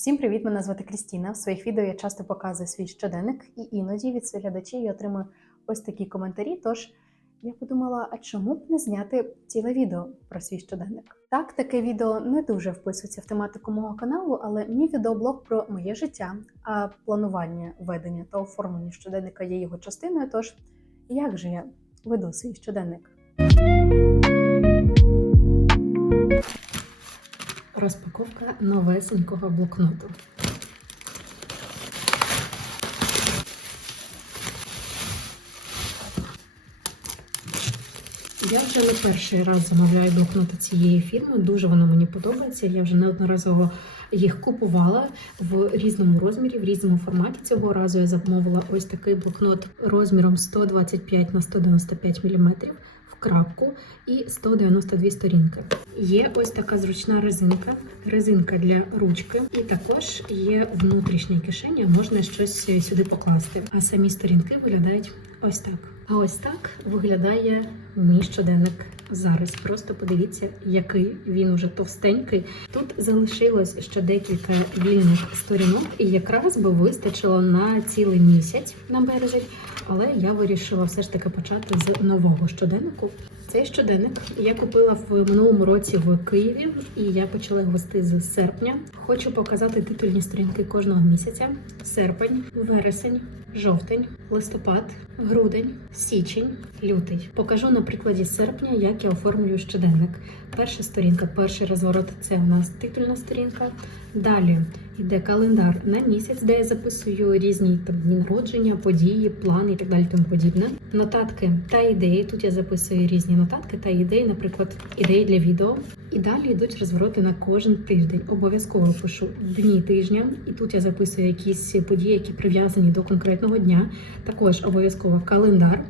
Всім привіт! Мене звати Крістіна. В своїх відео я часто показую свій щоденник, і іноді від глядачів я отримую ось такі коментарі. Тож я подумала, а чому б не зняти ціле відео про свій щоденник? Так, таке відео не дуже вписується в тематику мого каналу, але мій відеоблог про моє життя, а планування ведення та оформлення щоденника є його частиною. Тож як же я веду свій щоденник? Розпаковка новесенького блокноту. Я вже не перший раз замовляю блокноти цієї фірми. Дуже воно мені подобається. Я вже неодноразово їх купувала в різному розмірі, в різному форматі. Цього разу я замовила ось такий блокнот розміром 125 на 195 мм крапку і 192 сторінки. Є ось така зручна резинка, резинка для ручки, і також є внутрішня кишеня, можна щось сюди покласти. А самі сторінки виглядають ось так. А ось так виглядає мій щоденник зараз. Просто подивіться, який він уже товстенький. Тут залишилось ще декілька вільних сторінок, і якраз би вистачило на цілий місяць на березень. Але я вирішила все ж таки почати з нового щоденнику. Цей щоденник я купила в минулому році в Києві, і я почала його вести з серпня. Хочу показати титульні сторінки кожного місяця: серпень, вересень, жовтень, листопад, грудень, січень, лютий. Покажу на прикладі серпня, як я оформлюю щоденник. Перша сторінка, перший розворот це у нас титульна сторінка. Далі йде календар на місяць, де я записую різні там дні народження, події, плани і так далі. Тому подібне. Нотатки та ідеї. Тут я записую різні нотатки та ідеї, наприклад, ідеї для відео. І далі йдуть розвороти на кожен тиждень. Обов'язково пишу дні тижня, і тут я записую якісь події, які прив'язані до конкретного дня. Також обов'язково календар.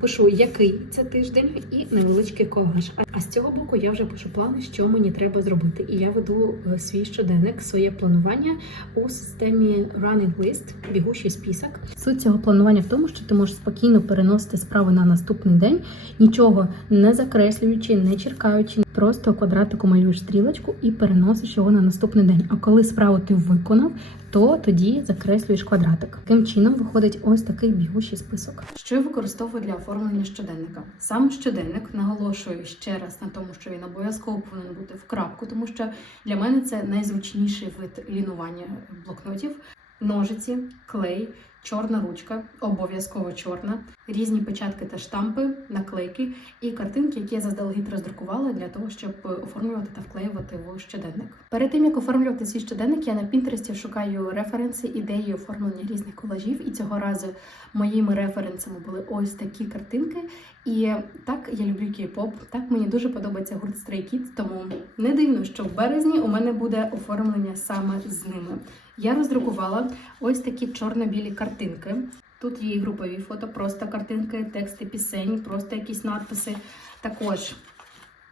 Пишу, який це тиждень, і невеличкий колаж. А- з цього боку я вже пишу плани, що мені треба зробити. І я веду е, свій щоденник, своє планування у системі Running List, бігущий список. Суть цього планування в тому, що ти можеш спокійно переносити справи на наступний день, нічого не закреслюючи, не черкаючи, просто квадратику малюєш стрілочку і переносиш його на наступний день. А коли справу ти виконав, то тоді закреслюєш квадратик. Таким чином виходить ось такий бігущий список. Що я використовую для оформлення щоденника? Сам щоденник наголошую ще раз на тому, що він обов'язково повинен бути в крапку, тому що для мене це найзручніший вид лінування блокнотів. Ножиці, клей, чорна ручка, обов'язково чорна, різні печатки та штампи, наклейки і картинки, які я заздалегідь роздрукувала для того, щоб оформлювати та вклеювати в щоденник. Перед тим як оформлювати свій щоденник, я на Пінтересті шукаю референси, ідеї оформлення різних колажів. І цього разу моїми референсами були ось такі картинки. І так я люблю кей-поп. Так мені дуже подобається гурт Stray Kids, тому не дивно, що в березні у мене буде оформлення саме з ними. Я роздрукувала ось такі чорно-білі картинки. Тут є і групові фото, просто картинки, тексти пісень, просто якісь надписи. Також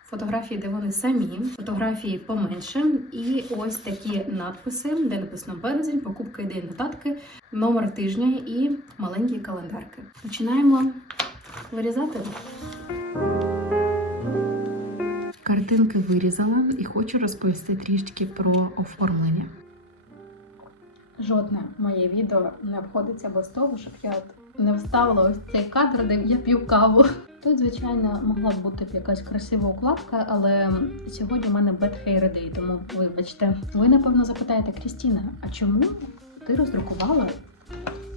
фотографії, де вони самі, фотографії поменше, і ось такі надписи, де написано березень, покупка ідей, нотатки, номер тижня і маленькі календарки. Починаємо вирізати. Картинки вирізала і хочу розповісти трішки про оформлення. Жодне моє відео не обходиться без того, щоб я не вставила ось цей кадр, де я п'ю каву. Тут, звичайно, могла б бути якась красива укладка, але сьогодні в мене bad hair day, тому вибачте. Ви напевно запитаєте, Крістіна, а чому ти роздрукувала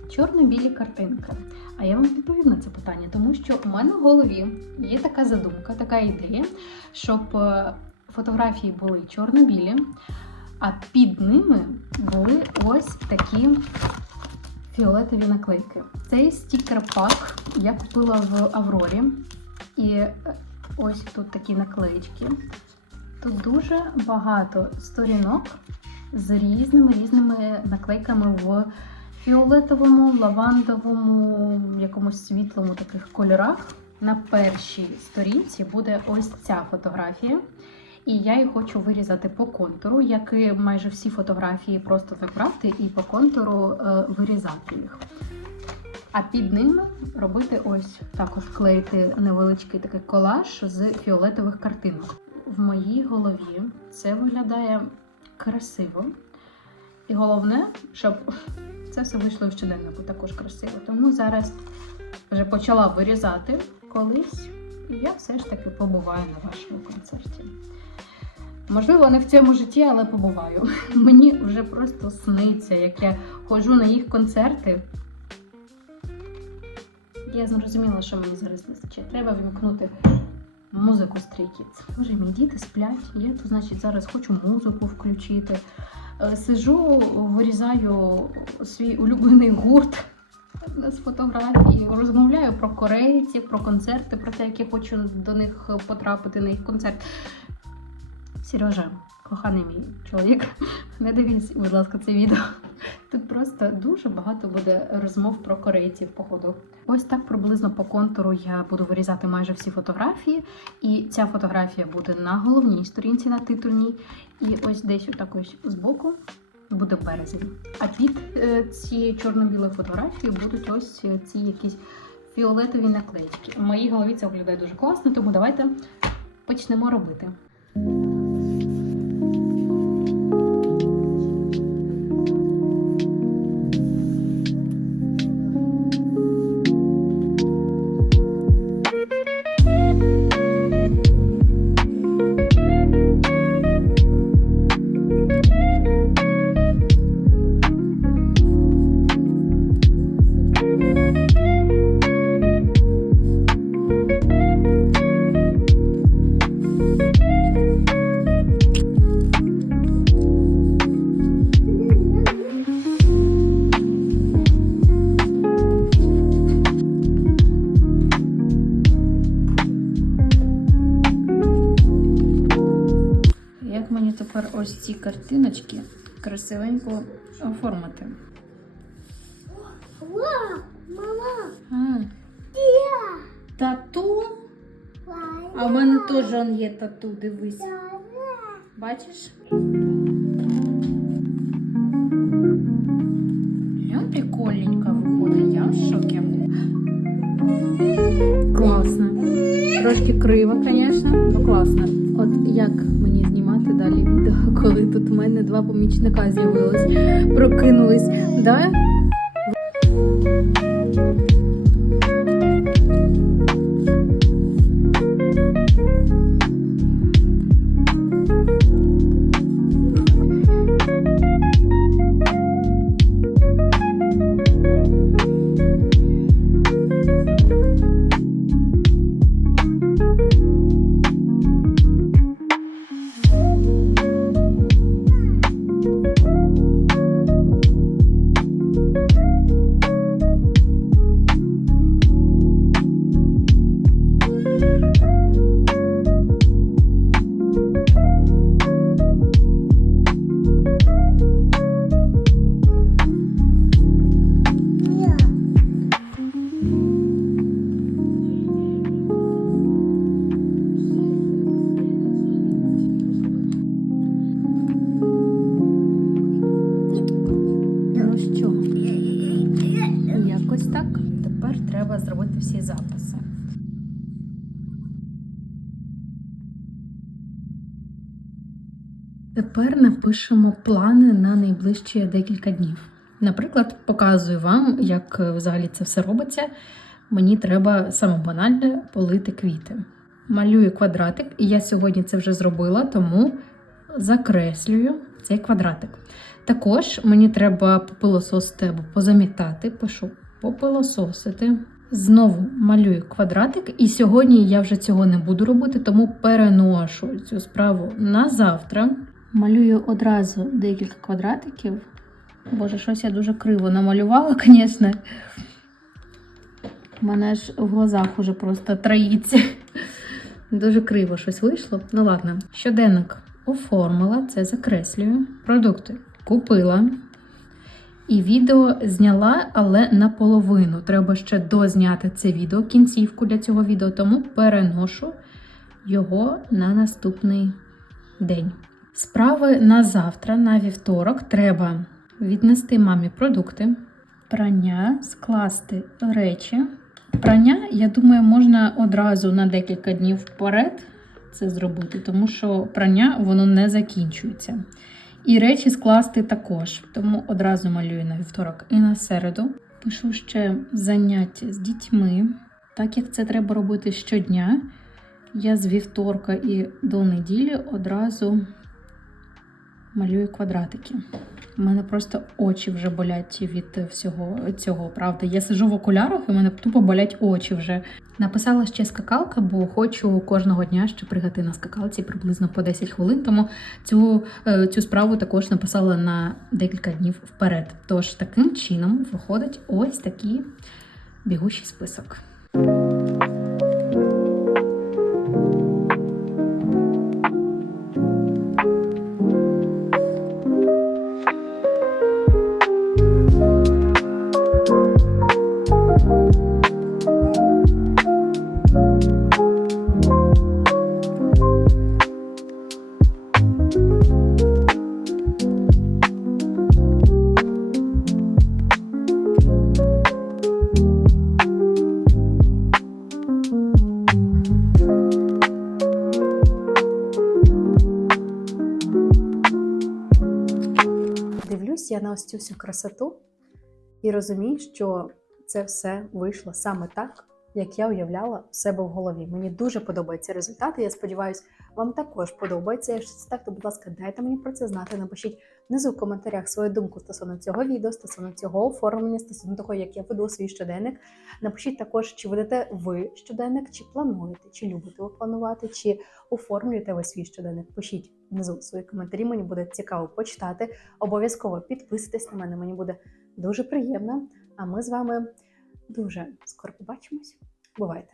чорно-білі картинки? А я вам відповім на це питання, тому що у мене в голові є така задумка, така ідея, щоб е, фотографії були чорно-білі, а під ними були ось такі фіолетові наклейки. Цей стікер-пак я купила в Аврорі. І е, ось тут такі наклеїчки. Тут дуже багато сторінок з різними різними наклейками в фіолетовому, лавандовому, якомусь світлому таких кольорах. На першій сторінці буде ось ця фотографія. І я її хочу вирізати по контуру, як і майже всі фотографії, просто так брати і по контуру е, вирізати їх. А під ними робити ось також клеїти невеличкий такий колаж з фіолетових картинок. В моїй голові це виглядає красиво. І головне, щоб це все вийшло в щоденнику також красиво. Тому зараз вже почала вирізати колись, і я все ж таки побуваю на вашому концерті. Можливо, не в цьому житті, але побуваю. Мені вже просто сниться, як я ходжу на їх концерти. Я зрозуміла, що мені зараз вистачить. Треба вімкнути музику Stray Kids. Може, мої діти сплять. Я тут, значить, зараз хочу музику включити. Е, Сижу, вирізаю свій улюблений гурт з фотографій, розмовляю про корейців, про концерти, про те, як я хочу до них потрапити на їх концерт. Сережа, коханий мій чоловік, не дивіться, будь ласка, це відео. Тут просто дуже багато буде розмов про корейців, походу. Ось так приблизно по контуру я буду вирізати майже всі фотографії. І ця фотографія буде на головній сторінці, на титульній. І ось десь отак ось збоку буде березень. А під е, цією чорно-білою фотографією будуть ось е, ці якісь фіолетові наклеїчки. В моїй голові це виглядає дуже класно, тому давайте почнемо робити. ось ці картиночки красивенько оформити? Wow, мама, А, я. тату? А в мене теж он є тату, дивись. Бачиш? Я прикольненько виходить, я в шокі. Класно. Трошки криво, звісно, але класно. От як мені знімати далі відео, коли тут у мене два помічника з'явились, прокинулись. Да? Тепер напишемо плани на найближчі декілька днів. Наприклад, показую вам, як е, взагалі це все робиться. Мені треба саме банальне полити квіти. Малюю квадратик, і я сьогодні це вже зробила, тому закреслюю цей квадратик. Також мені треба попилососити або позамітати, пишу попилососити. Знову малюю квадратик, і сьогодні я вже цього не буду робити, тому переношу цю справу на завтра. Малюю одразу декілька квадратиків. Боже, щось я дуже криво намалювала, звісно. У мене ж в глазах уже просто троїться. Дуже криво щось вийшло. Ну ладно, щоденник оформила, це закреслюю. Продукти купила. І відео зняла, але наполовину. Треба ще дозняти це відео, кінцівку для цього відео, тому переношу його на наступний день. Справи на завтра, на вівторок, треба віднести мамі продукти, прання, скласти речі. Прання, я думаю, можна одразу на декілька днів вперед це зробити, тому що прання воно не закінчується. І речі скласти також. Тому одразу малюю на вівторок і на середу. Пишу ще заняття з дітьми. Так як це треба робити щодня, я з вівторка і до неділі одразу малюю квадратики. У мене просто очі вже болять від всього цього. Правда, я сижу в окулярах, і в мене тупо болять очі вже. Написала ще скакалка, бо хочу кожного дня ще пригати на скакалці приблизно по 10 хвилин. Тому цю, е, цю справу також написала на декілька днів вперед. Тож таким чином виходить ось такий бігучий список. Ось цю всю красоту і розумію, що це все вийшло саме так, як я уявляла себе в голові. Мені дуже подобаються результати. Я сподіваюся, вам також подобається. Якщо це так, то, будь ласка, дайте мені про це знати. Напишіть внизу в коментарях свою думку стосовно цього відео, стосовно цього оформлення, стосовно того, як я веду свій щоденник. Напишіть також, чи ведете ви щоденник, чи плануєте, чи любите ви планувати, чи оформлюєте ви свій щоденник. Пишіть внизу свої коментарі. Мені буде цікаво почитати. Обов'язково підписуйтесь на мене, мені буде дуже приємно. А ми з вами дуже скоро побачимось. Бувайте!